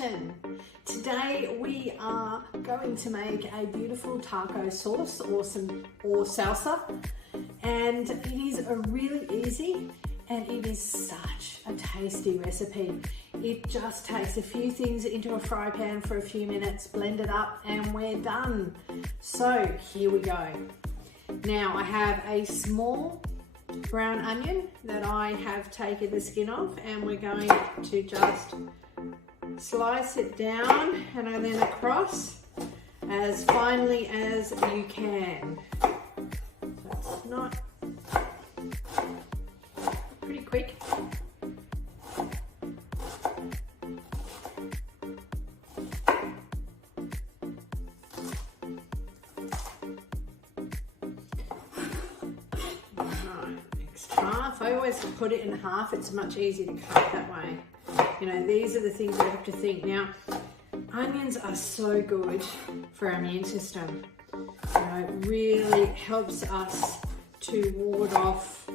kitchen. Today we are going to make a beautiful taco sauce or salsa, and it is a really easy and it is such a tasty recipe. It just takes a few things into a fry pan for a few minutes, blend it up, and we're done. So here we go. Now I have a small brown onion that I have taken the skin off, and we're going to just slice it down and then across as finely as you can. So it's not pretty quick. I always put it in half, it's much easier to cut that way. You know, these are the things I have to think. Now, onions are so good for our immune system. You know, it really helps us to ward off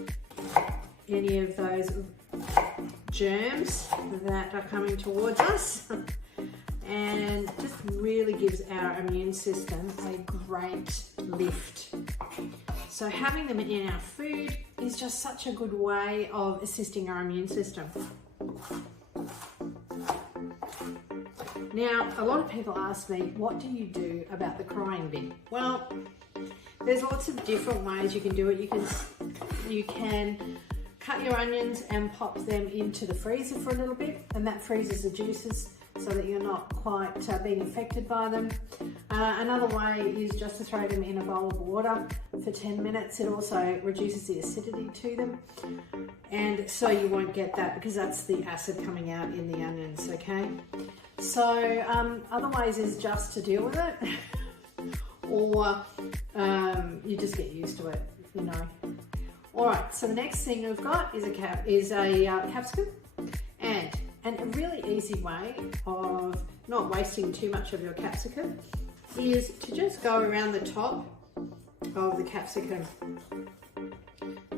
any of those germs that are coming towards us, and just really gives our immune system a great lift. So having them in our food is just such a good way of assisting our immune system. Now, a lot of people ask me, what do you do about the crying bit? Well, there's lots of different ways you can do it. You can cut your onions and pop them into the freezer for a little bit, and that freezes the juices so that you're not quite being affected by them. Another way is just to throw them in a bowl of water for 10 minutes. It also reduces the acidity to them, and so you won't get that because that's the acid coming out in the onions, okay? So other ways is just to deal with it or you just get used to it, you know. All right, so the next thing we've got is a capsicum, and a really easy way of not wasting too much of your capsicum is to just go around the top of the capsicum.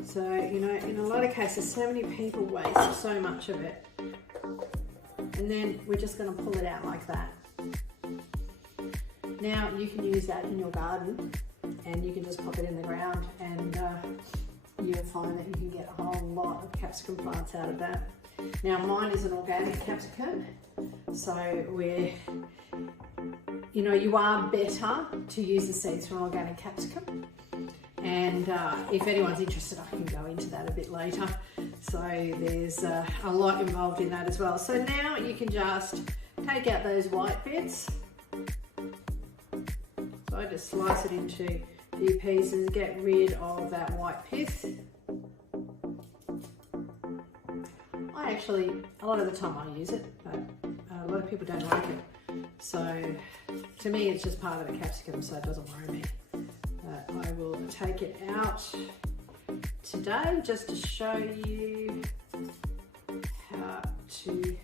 So, you know, in a lot of cases, so many people waste so much of it. And then we're just going to pull it out like that. Now, you can use that in your garden, and you can just pop it in the ground, and you'll find that you can get a whole lot of capsicum plants out of that. Now, mine is an organic capsicum, so you are better to use the seeds from organic capsicum. And if anyone's interested, I can go into that a bit later. So there's a lot involved in that as well. So now you can just take out those white bits. So I just slice it into a few pieces, get rid of that white pith. Actually, a lot of the time I use it, but a lot of people don't like it. So to me, it's just part of the capsicum, so it doesn't worry me. But I will take it out today just to show you how to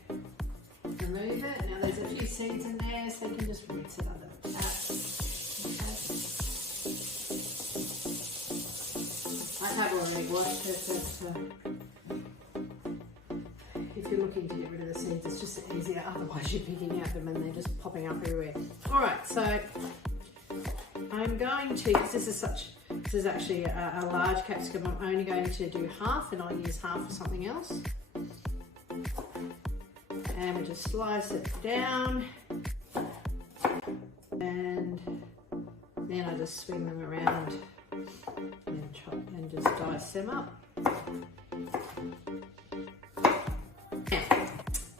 remove it. Now there's a few seeds in there, so you can just rinse it under the tap. Okay. I have already washed it, if you're looking to get rid of the seeds, it's just easier, otherwise you're picking out them and they're just popping up everywhere. All right, so I'm going to, this is actually a large capsicum, I'm only going to do half, and I'll use half for something else. And we just slice it down, and then I just swing them around and chop and just dice them up.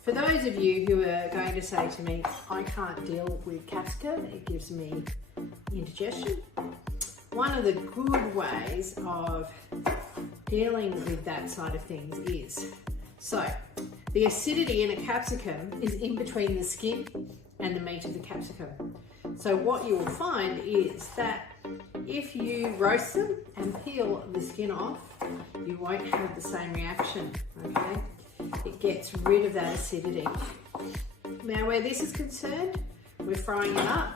For those of you who are going to say to me, I can't deal with capsicum, it gives me indigestion. One of the good ways of dealing with that side of things is, so the acidity in a capsicum is in between the skin and the meat of the capsicum. So what you will find is that if you roast them and peel the skin off, you won't have the same reaction, okay? It gets rid of that acidity. Now, where this is concerned, we're frying it up.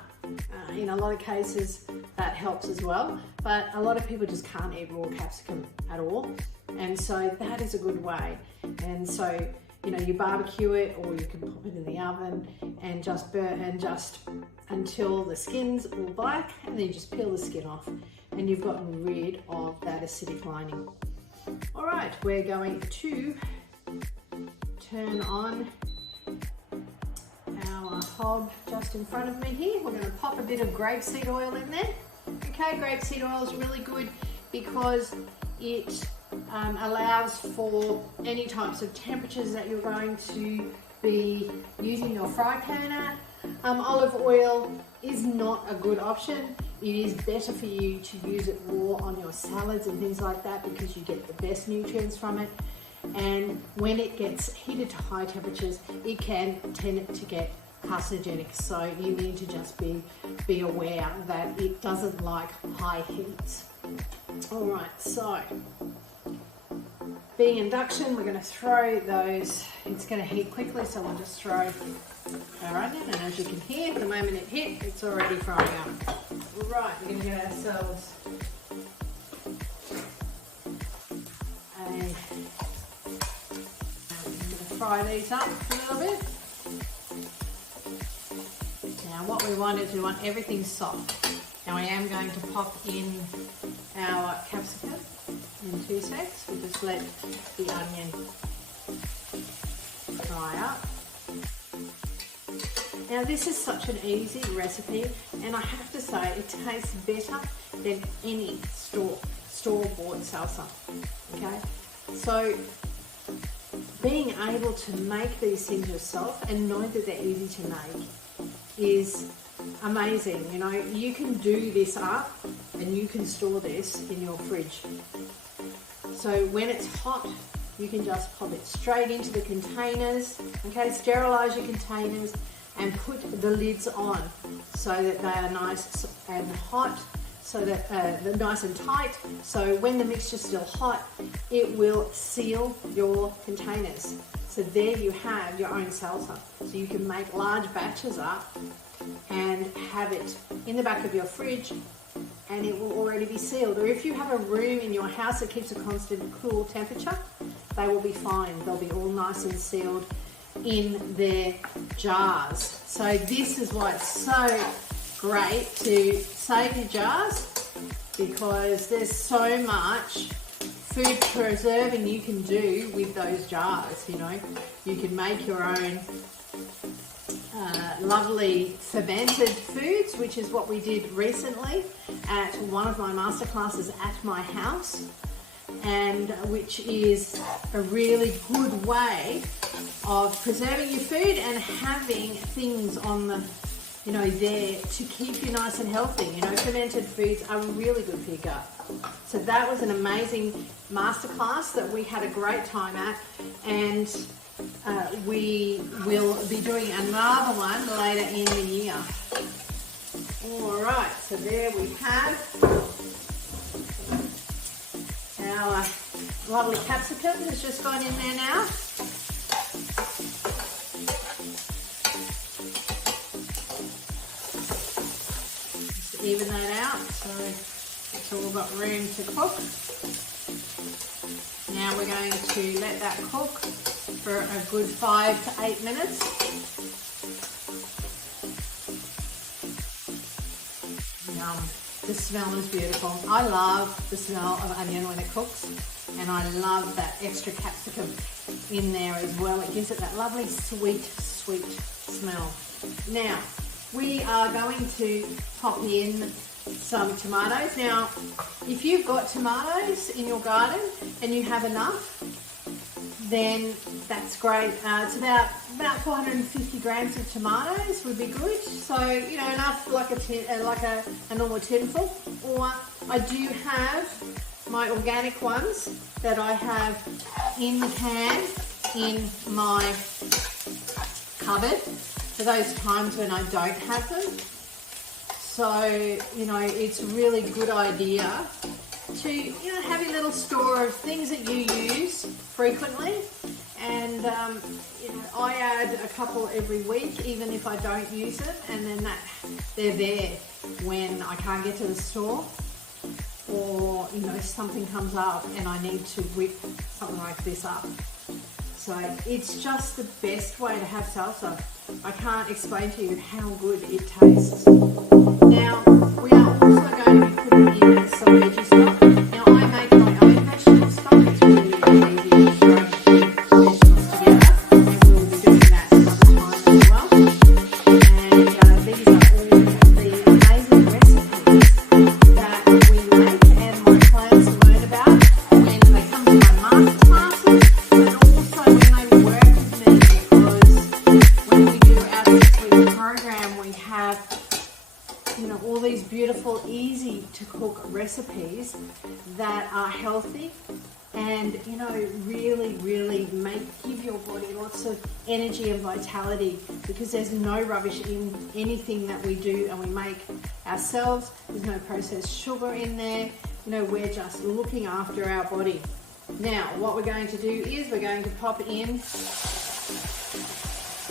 In a lot of cases, that helps as well, but a lot of people just can't eat raw capsicum at all, and so that is a good way. And so you barbecue it, or you can pop it in the oven and just burn until the skin's all black, and then you just peel the skin off and you've gotten rid of that acidic lining. All right, we're going to turn on our hob just in front of me here. We're going to pop a bit of grapeseed oil in there. Okay, grapeseed oil is really good because it allows for any types of temperatures that you're going to be using your fry pan at. Olive oil is not a good option. It is better for you to use it raw on your salads and things like that because you get the best nutrients from it. And when it gets heated to high temperatures, it can tend to get carcinogenic. So you need to just be aware that it doesn't like high heats. All right, so being induction, we're going to throw those. It's going to heat quickly, so we'll just throw our onion, and as you can hear, the moment it hit, it's already frying up. Right, we're going to get ourselves we're going to fry these up a little bit. Now what we want is we want everything soft. Now I am going to pop in our capsicum in 2 seconds. We'll just let the onion fry up. Now this is such an easy recipe, and I have to say it tastes better than any store-bought salsa. Okay, so being able to make these things yourself and know that they're easy to make is amazing. You can do this up and you can store this in your fridge. So when it's hot, you can just pop it straight into the containers. Okay, sterilize your containers and put the lids on so that they are nice and hot, so that they're nice and tight. So when the mixture's still hot, it will seal your containers. So there you have your own salsa. So you can make large batches up and have it in the back of your fridge, and it will already be sealed. Or if you have a room in your house that keeps a constant cool temperature, they will be fine. They'll be all nice and sealed in their jars. So this is why it's so great to save your jars, because there's so much food preserving you can do with those jars. You can make your own lovely fermented foods, which is what we did recently at one of my masterclasses at my house, and which is a really good way of preserving your food and having things on the there to keep you nice and healthy. Fermented foods are really good for your gut. So that was an amazing masterclass that we had a great time at, and we will be doing another one later in the year. All right, so there we have our lovely capsicum has just gone in there now. Just even that out so it's all got room to cook. Now we're going to let that cook for a good 5 to 8 minutes. Yum. The smell is beautiful. I love the smell of onion when it cooks, and I love that extra capsicum in there as well. It gives it that lovely sweet smell. Now, we are going to pop in some tomatoes. Now, if you've got tomatoes in your garden and you have enough, then that's great. It's about 450 grams of tomatoes would be good. So enough like a normal tinful. Or I do have my organic ones that I have in the can in my cupboard for those times when I don't have them. So it's a really good idea to have a little store of things that you use frequently, and I add a couple every week even if I don't use it, and then they're there when I can't get to the store, or something comes up and I need to whip something like this up. So it's just the best way to have salsa. I can't explain to you how good it tastes. Now, we are also going to be putting in some veggie stock. Now, I make my own vegetable stock. It's really easy to throw vegetables together. And we'll be doing that another time as well. And these are all the amazing recipes that we make and my clients learn about when they come to my master classes, but also when they work with me, because when we do our 6-week program, we have all these beautiful, easy to cook recipes that are healthy and really give your body lots of energy and vitality, because there's no rubbish in anything that we do and we make ourselves. There's no processed sugar in there. We're just looking after our body. Now, what we're going to do is we're going to pop in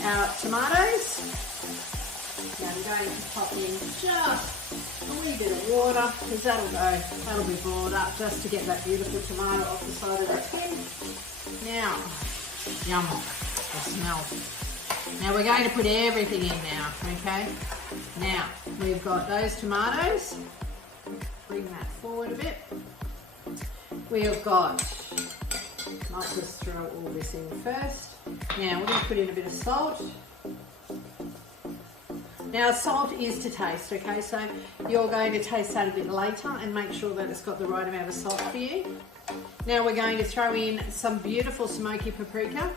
our tomatoes. Now I'm going to pop in just a wee bit of water, because that'll be boiled up just to get that beautiful tomato off the side of the tin. Now, yum, the smell. Now we're going to put everything in now, okay? Now, we've got those tomatoes. Bring that forward a bit. We've got, I'll just throw all this in first. Now we're going to put in a bit of salt. Now, salt is to taste, okay? So you're going to taste that a bit later and make sure that it's got the right amount of salt for you. Now we're going to throw in some beautiful smoky paprika.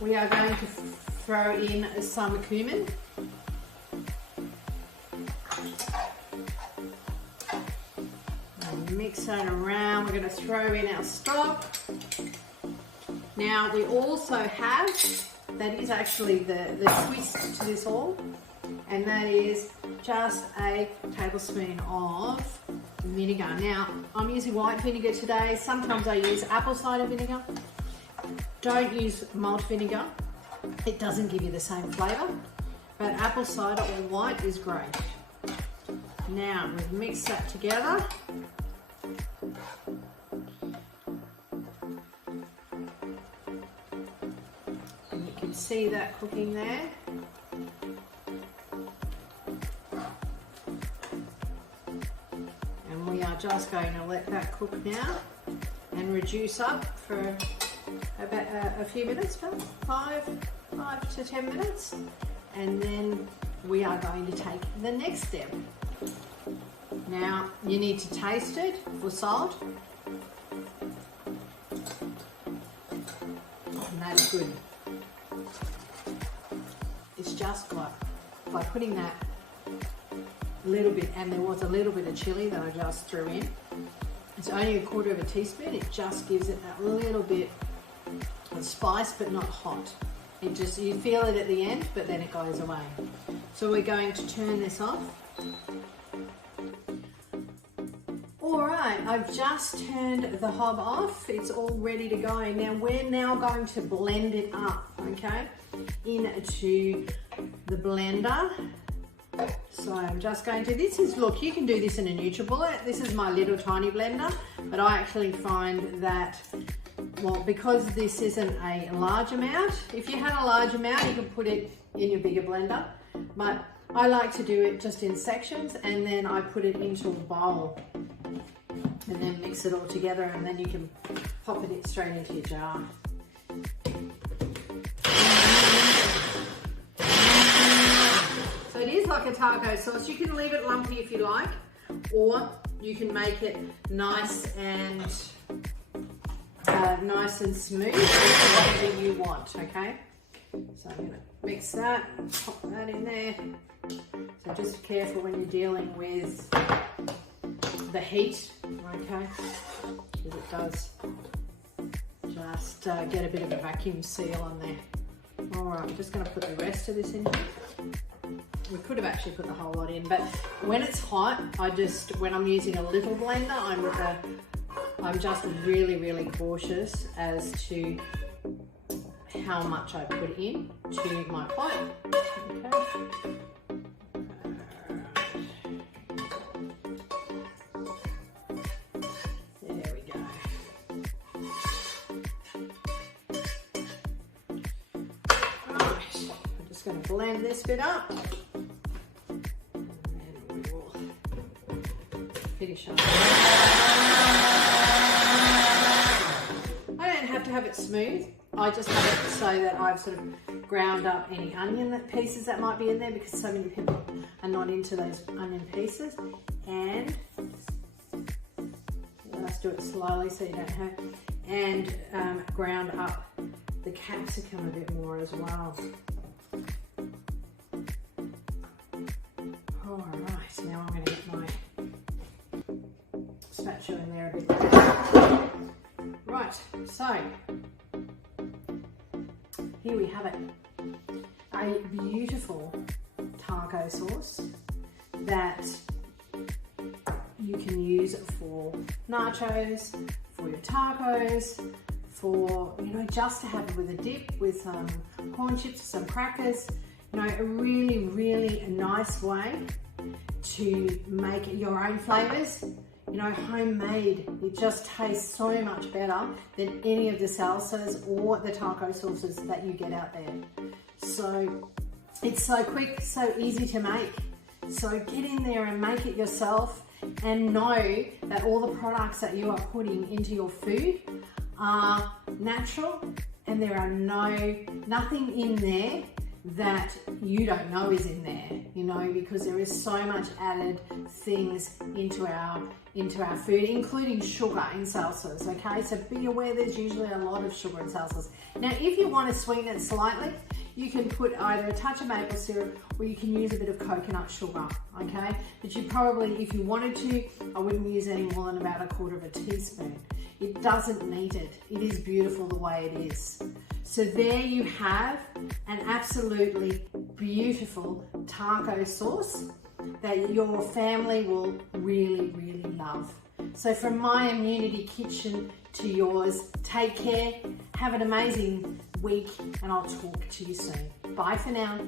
We are going to throw in some cumin. And mix that around. We're going to throw in our stock. Now we also have, that is actually the twist to this all, and that is just a tablespoon of vinegar. Now, I'm using white vinegar today. Sometimes I use apple cider vinegar. Don't use malt vinegar. It doesn't give you the same flavour, but apple cider or white is great. Now, we've mixed that together. See that cooking there. And we are just going to let that cook now and reduce up for about a few minutes, about 5 to 10 minutes, and then we are going to take the next step. Now you need to taste it for salt, and that's good. It's just by putting that little bit, and there was a little bit of chilli that I just threw in. It's only 1/4 teaspoon. It just gives it that little bit of spice, but not hot. It just, you feel it at the end, but then it goes away. So we're going to turn this off. All right, I've just turned the hob off. It's all ready to go. Now we're going to blend it up, okay, into the blender. So I'm just going to, look, you can do this in a NutriBullet. This is my little tiny blender, but I actually find that, well, because this isn't a large amount, if you had a large amount, you could put it in your bigger blender, but I like to do it just in sections, and then I put it into a bowl and then mix it all together, and then you can pop it straight into your jar. So it is like a taco sauce. You can leave it lumpy if you like, or you can make it nice and smooth, whatever you want, okay? So I'm gonna mix that, pop that in there. So just be careful when you're dealing with the heat, okay? Because it does just get a bit of a vacuum seal on there. All right, I'm just gonna put the rest of this in here. We could have actually put the whole lot in, but when it's hot, when I'm using a little blender, I'm just really cautious as to how much I put in to my pot. Okay. There we go. just going to blend this bit up. And we will finish up. I don't have to have it smooth. I just have it so that I've sort of ground up any onion pieces that might be in there, because so many people are not into those onion pieces. And let's do it slowly so you don't have, and ground up the capsicum a bit more as well. All right, now I'm going to get my spatula in there a bit. Right, so here we have it. A beautiful taco sauce that you can use for nachos, for your tacos, for, you know, just to have it with a dip, with some corn chips, some crackers. You know, a really, really nice way to make your own flavors. You know, homemade, it just tastes so much better than any of the salsas or the taco sauces that you get out there. So it's so quick, so easy to make. So get in there and make it yourself, and know that all the products that you are putting into your food are natural, and there are nothing in there that you don't know is in there, you know, because there is so much added things into our food, including sugar in salsas, okay? So be aware there's usually a lot of sugar in salsas. Now, if you want to sweeten it slightly, you can put either a touch of maple syrup, or you can use a bit of coconut sugar, okay? But you probably, if you wanted to, I wouldn't use any more than about 1/4 teaspoon. It doesn't need it. It is beautiful the way it is. So there you have an absolutely beautiful taco sauce that your family will really, really love. So from my immunity kitchen to yours, take care, have an amazing week, and I'll talk to you soon. Bye for now.